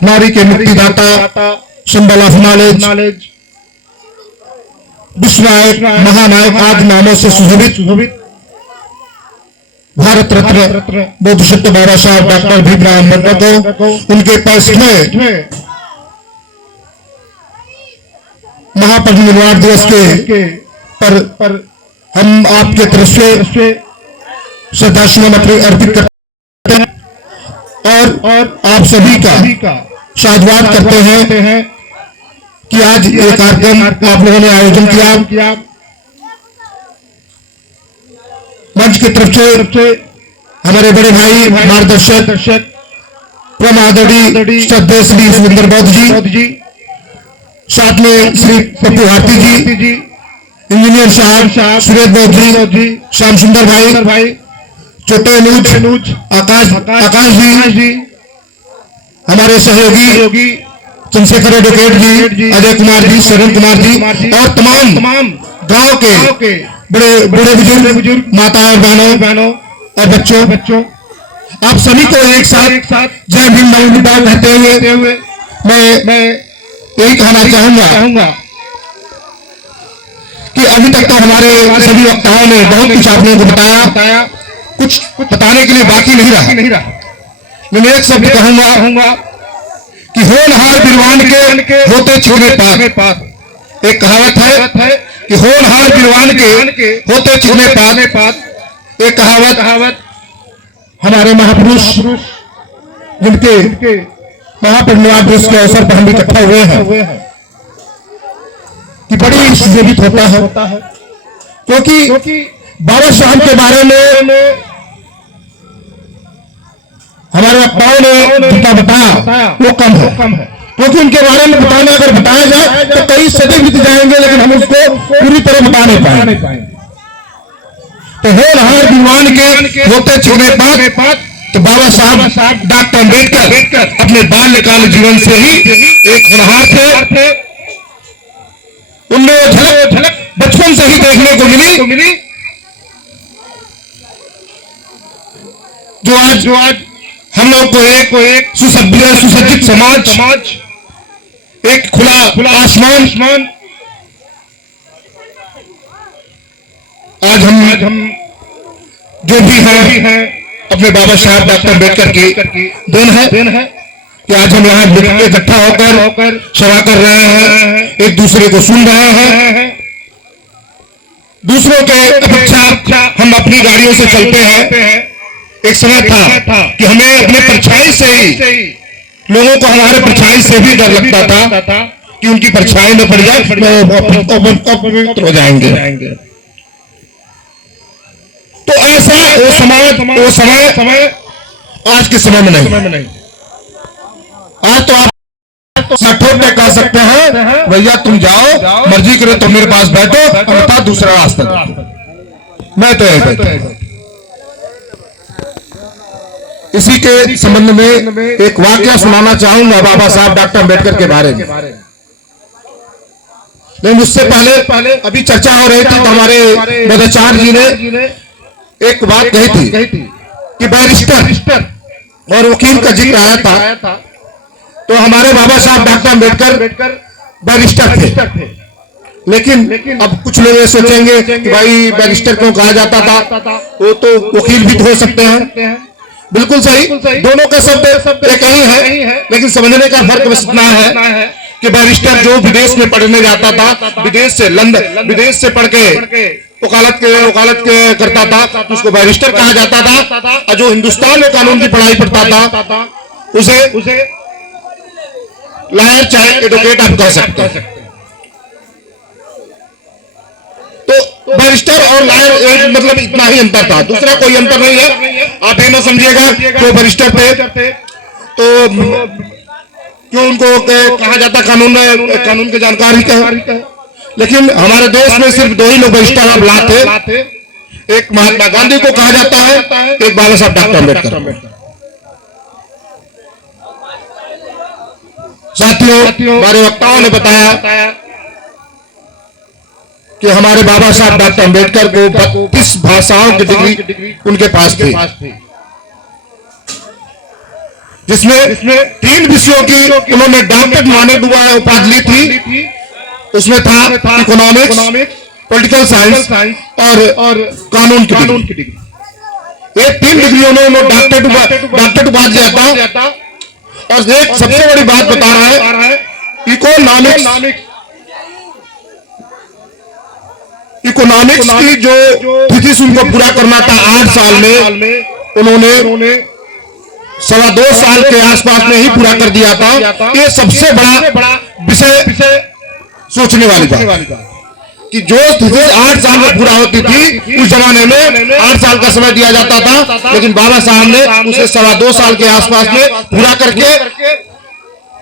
नारी के मुक्तिदाता, सिंबल ऑफ नॉलेज, विश्वनायक, महानायक आदि नामों से सुशोभित भारत रत्न बुद्ध शक्ति बाबा साहब डॉक्टर भीमराव अम्बेडकर को उनके 65वें महापरिनिर्वाण दिवस के पर हम आपके तरफ से श्रद्धासुमन अर्पित करते हैं और आप सभी का साधुवाद करते हैं कि आज ये कार्यक्रम आप लोगों ने आयोजन किया। मंच की तरफ से हमारे बड़े भाई मार्गदर्शक परम आदरणीय श्रद्धेय श्री सुरेंद्र बौद्ध जी, साथ में श्री पप्पू भारती जी, इंजीनियर साहब सुरेश बौद्ध जी, श्याम सुंदर भाई, छोटे अनुज, आकाश जी, हमारे सहयोगी चंद्रशेखर एडवोकेट जी, अजय कुमार जी, शरण कुमार जी और तमाम गांव के बड़े बुजुर्ग माता और बहनों और बच्चों, आप सभी को एक साथ जय भीम नवोदित कहते हुए मैं यही कहना चाहूंगा कि अभी तक तो हमारे सभी वक्ताओं ने बहुत कुछ आपने को बताया, कुछ बताने के लिए बाकी नहीं रहा। मैं एक शब्द कहूंगा कि होनहार बिरवान के होते छिपने पात। एक कहावत है कि होनहार बिरवान के होते छिपने पात। एक कहावत हमारे महापुरुष जिनके महापरिनिर्वाण दिवस के अवसर पर हम इकट्ठा हुए हैं कि बड़ी सुशोभित होता है, क्योंकि बाबा साहब के बारे में हमारे वक्ताओं ने जितना बताया वो कम है, क्योंकि उनके बारे में बताना अगर बताया जाए तो कई सदी बीत जाएंगे, लेकिन हम उसको पूरी तरह बता नहीं पाएंगे। तो होनहार विद्वान के होते छिपने पात, तो बाबा साहब डॉक्टर अम्बेडकर अपने बाल्यकाल जीवन से ही एक होनहार थे। उनमें झलक बचपन से ही देखने को मिली, जो आज हम लोग को एक सुसज्जित समाज, एक खुला आसमान, आज हम जो भी हैं अपने बाबा साहब डॉक्टर अम्बेडकर की देन है कि आज हम यहाँ इकट्ठा होकर सभा कर रहे हैं, एक दूसरे को सुन रहे हैं, दूसरों के अपेक्षा हम अपनी गाड़ियों से चलते हैं। एक समय था कि हमें अपने परछाई से ही लोगों को हमारे परछाई से भी डर लगता था कि उनकी परछाई में पड़ जाए अपवित्र हो जाएंगे। तो ऐसा वो समय आज के समय में नहीं। आज तो आप ठोक के कह सकते हैं भैया तुम जाओ, मर्जी करो तो मेरे पास बैठो, अन्यथा दूसरा रास्ता। मैं तो इसी के संबंध में एक वाकया सुनाना चाहूंगा बाबा साहब डॉक्टर अम्बेडकर के बारे में। लेकिन उससे पहले अभी चर्चा हो रही थी तो हमारे बदाचार्य जी ने एक बात कही थी कि बैरिस्टर और वकील का जिक्र आया था। तो हमारे बाबा साहब डॉक्टर अम्बेडकर बैरिस्टर थे, लेकिन अब कुछ लोग ये सोचेंगे कि भाई बैरिस्टर क्यों कहा जाता था, वो तो वकील भी हो सकते हैं। बिल्कुल सही, दोनों का शब्द एक ही है, लेकिन समझने का फर्क बस इतना है कि बैरिस्टर जो विदेश में पढ़ने जाता था, विदेश से लंदन विदेश से पढ़ के वकालत के करता था, तो उसको बैरिस्टर कहा जाता था। और जो हिंदुस्तान में कानून की पढ़ाई पढ़ता था उसे लॉयर चाहे एडवोकेट आप कह सकते हैं। तो बैरिस्टर और लॉयर मतलब इतना ही अंतर था, दूसरा कोई अंतर नहीं है। आप ये ना समझिएगा कि बैरिस्टर थे तो क्यों उनको कहा जाता कानून के जानकारी का। लेकिन हमारे देश में सिर्फ दो ही लोग बैरिस्टर आप लाते, एक महात्मा गांधी को कहा जाता है, एक बाबा साहब डॉक्टर अम्बेडकर। साथियों, हमारे वक्ताओं ने बताया कि हमारे बाबा साहब डॉक्टर अम्बेडकर को 32 भाषाओं की डिग्री उनके पास थी, जिसमें 3 विषयों की उन्होंने डॉक्टरेट मानद उपाधि ली थी। उसमें था इकोनॉमिक्स, पॉलिटिकल साइंस और कानून की डिग्री। ये 3 डिग्रियों में उन्होंने डॉक्टरेट उपाधि दिया था। और एक सबसे बड़ी बात बता रहा है, इकोनॉमिक्स की जो थीसिस उनको पूरा करना था 8 साल में, उन्होंने 2.25 साल के आसपास में ही पूरा कर दिया था। ये सबसे बड़ा विषय सोचने वाली बात कि जो थीसिस 8 साल में पूरा होती थी, उस जमाने में 8 साल का समय दिया जाता था, लेकिन बाबा साहब ने उसे 2.25 साल के आसपास में पूरा करके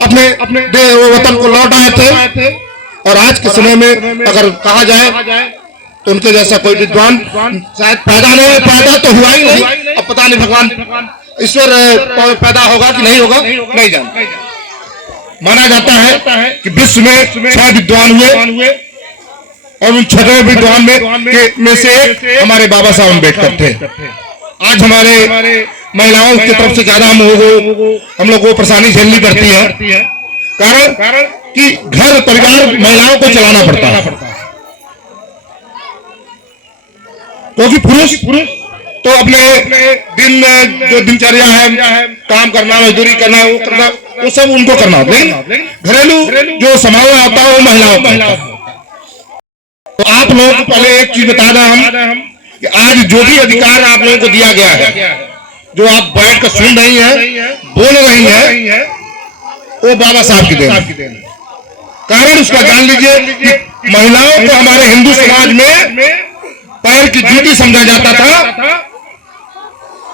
अपने वतन को लौट आए थे। और आज के समय में अगर कहा जाए तो उनके जैसा कोई विद्वान शायद पैदा तो हुआ ही नहीं। अब पता नहीं भगवान ईश्वर पैदा होगा कि नहीं होगा, नहीं जानता। माना जाता है कि विश्व में 6 विद्वान हुए और उन 6 विद्वान में से एक हमारे बाबा साहब अम्बेडकर थे। आज हमारे महिलाओं की तरफ से ज्यादा हम लोग को परेशानी झेलनी पड़ती है, कारण कि घर परिवार महिलाओं को चलाना पड़ता है। क्योंकि पुरुष तो अपने जो दिनचर्या है, काम करना, मजदूरी करना, वो सब उनको करना होता है, लेकिन घरेलू जो संभालना होता है वो महिलाओं का। तो आप लोगों को पहले एक चीज बता दें हम कि आज जो भी अधिकार आप लोगों को दिया गया है, जो आप बैठ कर सुन रही हैं, बोल रही हैं, वो बाबा साहब की देन है। कारण उसका जान लीजिए कि महिलाओं को हमारे हिंदू समाज में पैर की जूती समझा जाता था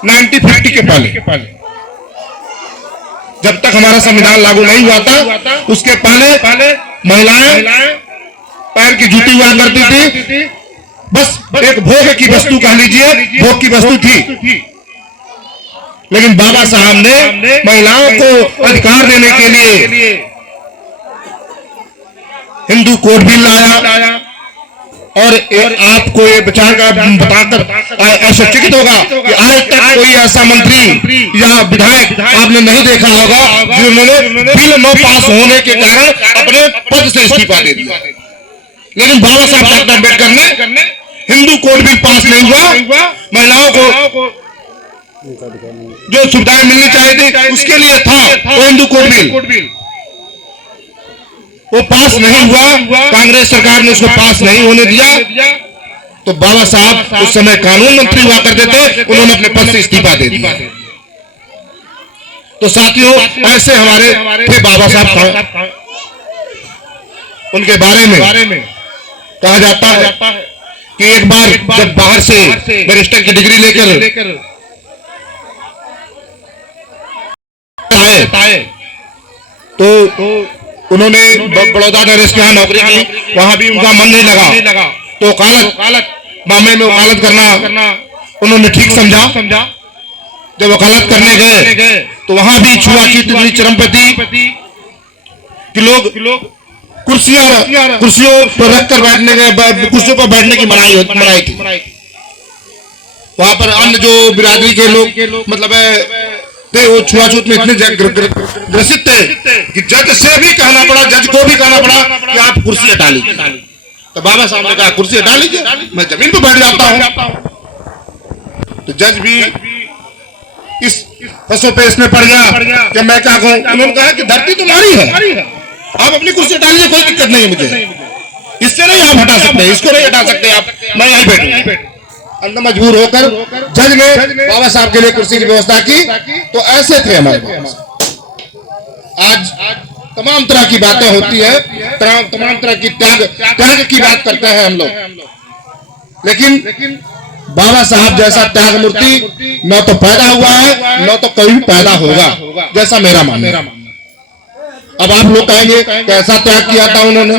1950 के पहले। जब तक हमारा संविधान लागू नहीं हुआ था, उसके पहले महिलाएं पैर की जूती हुआ करती थी। बस एक भोग की वस्तु कह लीजिए, भोग की वस्तु थी। लेकिन बाबा साहब ने महिलाओं को अधिकार देने के लिए हिंदू कोड बिल लाया। और आपको ये बताकर आश्चर्यचकित होगा कि आज तक कोई ऐसा मंत्री या विधायक आपने नहीं देखा होगा जिन्होंने बिल न पास होने के कारण अपने पद से इस्तीफा दे दिया। लेकिन बाबा साहब डॉक्टर अम्बेडकर ने हिंदू कोड बिल पास नहीं हुआ, महिलाओं को जो सुविधाएं मिलनी चाहिए थी उसके लिए था वो हिंदू कोड बिल, वो पास नहीं हुआ। कांग्रेस सरकार ने उसको पास नहीं होने दिया, तो बाबा साहब उस समय कानून मंत्री हुआ करते थे, उन्होंने अपने पद से इस्तीफा दे दिया। तो साथियों, ऐसे हमारे थे बाबा साहब। उनके बारे में कहा जाता है कि एक बार जब बाहर से बैरिस्टर की डिग्री लेकर आए तो उन्होंने बड़ौदा नरेश के यहाँ नौकरी की। वहां भी उनका मन नहीं लगा, तो वकालत मामले में वकालत करना उन्होंने ठीक समझा। जब वकालत करने गए तो वहां भी छुआछूत इतनी चरम पे थी कि लोग कुर्सियों पर रखकर बैठने गए, कुर्सियों पर बैठने की मनाही थी। वहां पर अन्य जो बिरादरी के लोग मतलब थे, वो छुआछूत में इतने ग्रसित थे कि जज से भी कहना पड़ा, जज को भी कहना पड़ा कि आप कुर्सी हटा लीजिए। तो बाबा साहब ने कहा कुर्सी हटा लीजिए, मैं जमीन पर बैठ जाता हूं। तो जज भी इस फंसों पे इसमें पड़ गया कि मैं क्या कहूं। उन्होंने कहा कि धरती तुम्हारी है, आप अपनी कुर्सी हटा लीजिए, कोई दिक्कत नहीं है मुझे। इससे नहीं आप हटा सकते, इसको नहीं हटा सकते आप, मैं यहीं बैठूं। अंदर मजबूर होकर जज ने बाबा साहब के लिए कुर्सी की व्यवस्था की। तो ऐसे थे हमारे बाबा। आज तमाम तरह की बातें होती है, तमाम तरह की त्याग की बात करते हैं हम लोग, लेकिन बाबा साहब जैसा त्याग मूर्ति न तो पैदा हुआ है, न तो कभी पैदा होगा, जैसा मेरा मानना। अब आप लोग कहेंगे कैसा त्याग किया था उन्होंने,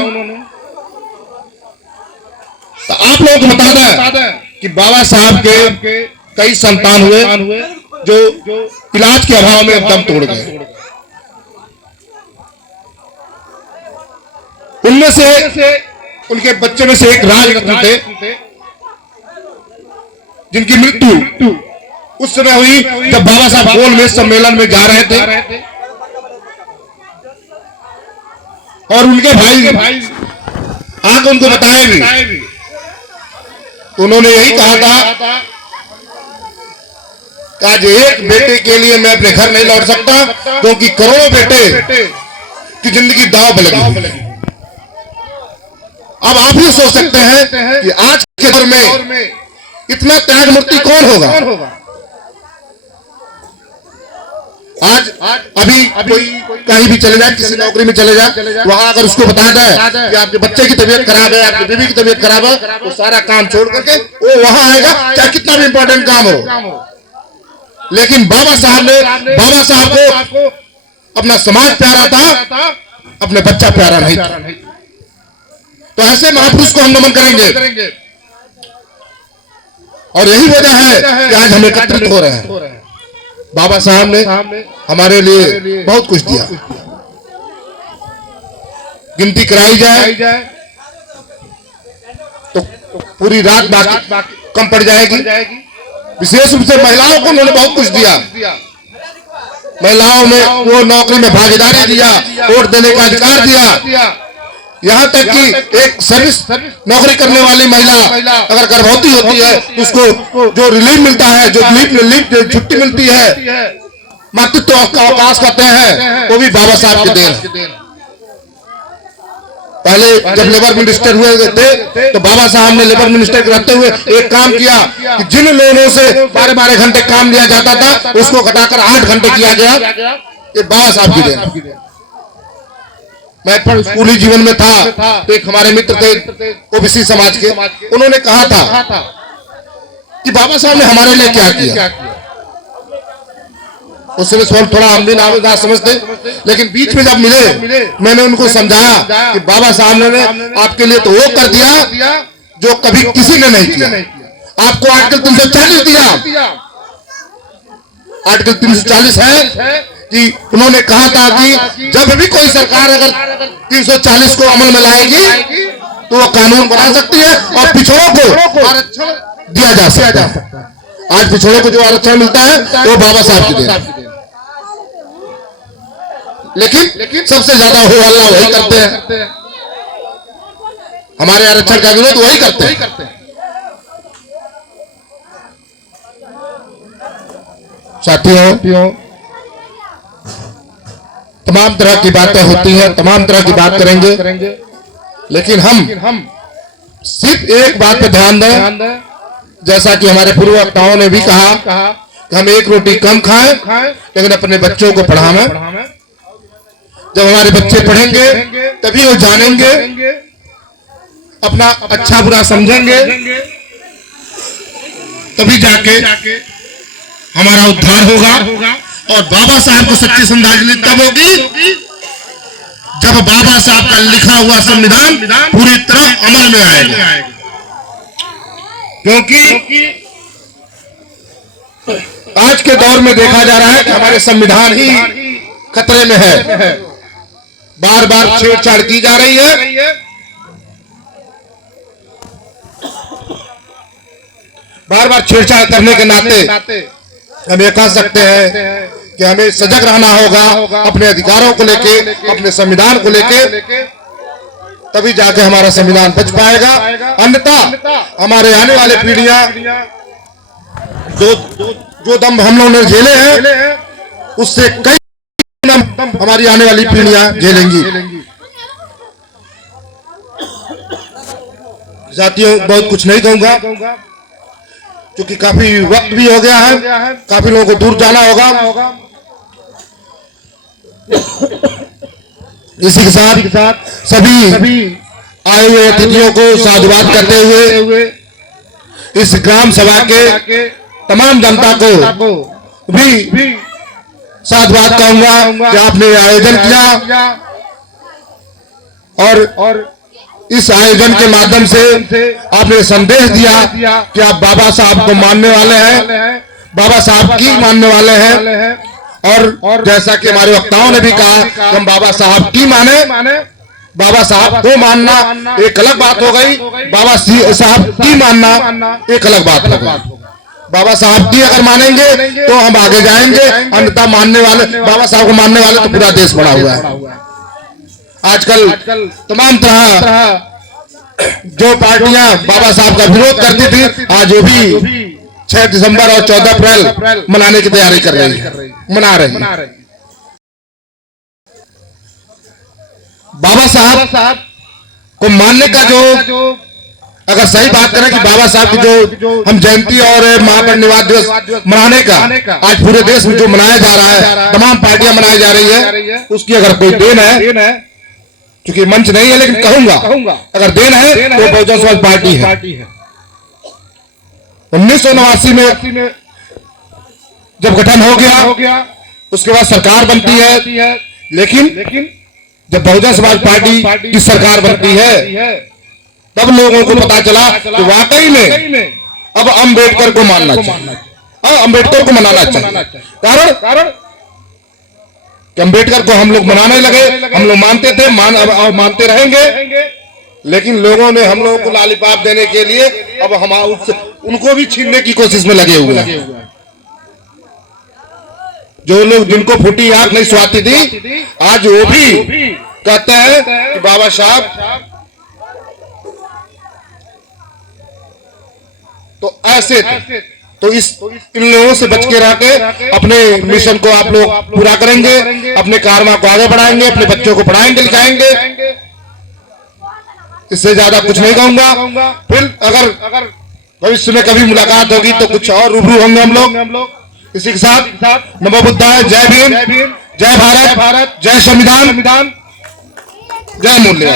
तो आप लोग को बता दें कि बाबा साहब के कई संतान हुए जो इलाज के अभाव में दम तोड़ गए। उनमें से उनके बच्चे में से एक राजरत्न थे जिनकी मृत्यु उस समय हुई जब बाबा साहब गोल मेज सम्मेलन में जा रहे थे और उनके भाई आके उनको बताए भी, उन्होंने यही कहा था कि आज एक बेटे के लिए मैं अपने घर नहीं लौट सकता, क्योंकि करोड़ों बेटे की जिंदगी दांव पे लगी। अब आप ही सोच सकते हैं कि आज के दौर में इतना त्याग मूर्ति कौन होगा। आज अभी कोई कहीं भी चले जाए, किसी नौकरी में चले जाए, वहां अगर उसको बताया जाए कि आपके बच्चे की तबीयत खराब है, आपकी बीवी की तबीयत खराब है, तो सारा काम छोड़ करके वो वहां आएगा, चाहे कितना भी इंपॉर्टेंट काम हो। लेकिन बाबा साहब को अपना समाज प्यारा था, अपने बच्चा प्यारा नहीं था। तो ऐसे महापुरुष को हम नमन करेंगे और यही वजह है कि आज हम एकत्रित हो रहे हैं। बाबा साहब ने हमारे लिए बहुत कुछ दिया। गिनती कराई जाए तो पूरी रात बाकी कम पड़ जाएगी। विशेष रूप से महिलाओं को उन्होंने बहुत कुछ दिया। महिलाओं में वो नौकरी में भागीदारी दिया, वोट देने का अधिकार दिया। यहाँ तक कि एक सर्विस नौकरी करने वाली महिला अगर गर्भवती होती है तो उसको जो रिलीफ मिलता है, जो रिलीफ छुट्टी मिलती है, मातृत्व का अवकाश कहते हैं, वो भी बाबा साहब के देन। पहले जब लेबर मिनिस्टर हुए थे तो बाबा साहब ने लेबर मिनिस्टर रहते हुए एक काम किया कि जिन लोगों से 12-12 घंटे काम लिया जाता था उसको घटाकर 8 घंटे किया गया। ये बाबा साहब की देन। मैं स्कूली जीवन में था तो एक हमारे मित्र थे ओबीसी समाज के, उन्होंने कहा था कि बाबा साहब ने हमारे लिए क्या किया। उस समय थोड़ा हम भी ना समझते, लेकिन बीच में जब मिले मैंने उनको समझाया कि बाबा साहब ने आपके लिए तो वो कर दिया जो कभी किसी ने नहीं किया। आपको आर्टिकल 340 दिया। आर्टिकल 340 है कि उन्होंने कहा था कि जब भी कोई सरकार अगर 340 को अमल में लाएगी तो वो कानून बना सकती है और पिछड़ों को आरक्षण दिया जा सकता है। आज पिछड़ों को जो आरक्षण मिलता है वो बाबा साहब की देन। लेकिन सबसे ज्यादा हो हल्ला वही करते हैं, हमारे आरक्षण का विरोध वही करते हैं। साथियों, तमाम तरह की बातें होती हैं, तमाम तरह की बात करेंगे, लेकिन हम सिर्फ एक बात पे ध्यान दें। जैसा कि हमारे पूर्व वक्ताओं ने भी कहा कि हम एक रोटी कम खाएं लेकिन अपने बच्चों को पढ़ाएं। जब हमारे बच्चे पढ़ेंगे तभी वो जानेंगे, अपना अच्छा बुरा समझेंगे, तभी जाके हमारा उद्धार होगा। और बाबा साहब को सच्ची श्रद्धांजलि तब होगी जब बाबा साहब का लिखा हुआ संविधान पूरी तरह अमल में आएगा। क्योंकि आज के दौर में देखा जा रहा है कि हमारे संविधान ही खतरे में है। बार बार छेड़छाड़ की जा रही है। बार बार छेड़छाड़ करने के नाते हम ये कह सकते हैं कि हमें सजग रहना होगा अपने अधिकारों को लेके, अपने संविधान को लेके, तभी जाके हमारा संविधान बच पाएगा। अन्यथा हमारे आने वाले पीढ़ियां जो दम हम लोगों ने झेले हैं उससे कई दम हमारी आने वाली पीढ़ियां झेलेंगी। साथियों, बहुत कुछ नहीं कहूंगा क्योंकि काफी वक्त भी हो गया है, काफी लोगों को दूर जाना होगा। इसी के साथ सभी आए हुए अतिथियों को साधुवाद करते हुए इस ग्राम सभा के तमाम जनता को भी साधुवाद कहूंगा कि आपने आयोजन किया और इस आयोजन के माध्यम से आपने संदेश दिया कि आप बाबा साहब को मानने वाले हैं, बाबा साहब की मानने वाले हैं। और जैसा कि हमारे वक्ताओं ने भी कहा कि हम बाबा साहब की माने, बाबा साहब को मानना एक अलग बात हो गई, बाबा साहब की मानना एक अलग बात हो गई। बाबा साहब की अगर मानेंगे तो हम आगे जाएंगे, अन्यथा मानने वाले, बाबा साहब को मानने वाले तो पूरा देश पड़ा हुआ है। आजकल तमाम तरह जो पार्टियां बाबा साहब का विरोध करती थी, आज वो भी 6 दिसंबर और 14 अप्रैल मनाने की तैयारी कर रही है, मना रही है। बाबा साहब को मानने का जो, अगर सही बात करें कि बाबा साहब की जो हम जयंती और महापरिनिर्वाण दिवस मनाने का आज पूरे देश में जो मनाया जा रहा है, तमाम पार्टियां मनाई जा रही है, उसकी अगर कोई देन है, क्योंकि मंच नहीं है लेकिन कहूंगा अगर देन है तो बहुजन समाज पार्टी है। 1989 में जब गठन हो गया, उसके बाद सरकार बनती है, लेकिन जब बहुजन समाज पार्टी की सरकार बनती है तब लोगों को पता चला कि वाकई में अब अम्बेडकर को मानना चाहिए, अम्बेडकर को मनाना चाहिए। कारण कि अम्बेडकर को हम लोग मनाने लगे, हम लोग मानते थे, मानते रहेंगे, लेकिन लोगों ने हम लोगों को लॉलीपॉप देने के लिए अब हम उनको भी छीनने की कोशिश में लगे हुए हैं। जो लोग जिनको फूटी आंख नहीं सुहाती थी, आज वो भी कहते हैं कि बाबा साहब तो ऐसे थे। तो इन लोगों से बच के रह के अपने मिशन को आप लोग पूरा करेंगे, अपने कारवा को आगे बढ़ाएंगे, अपने बच्चों को पढ़ाएंगे लिखाएंगे। इससे ज्यादा कुछ नहीं कहूंगा। फिर अगर भविष्य में कभी मुलाकात होगी तो कुछ और रूबरू होंगे हम लोग। इसी के साथ नमो बुद्धाय, जय भीम, जय भारत, जय संविधान, जय मूल्य।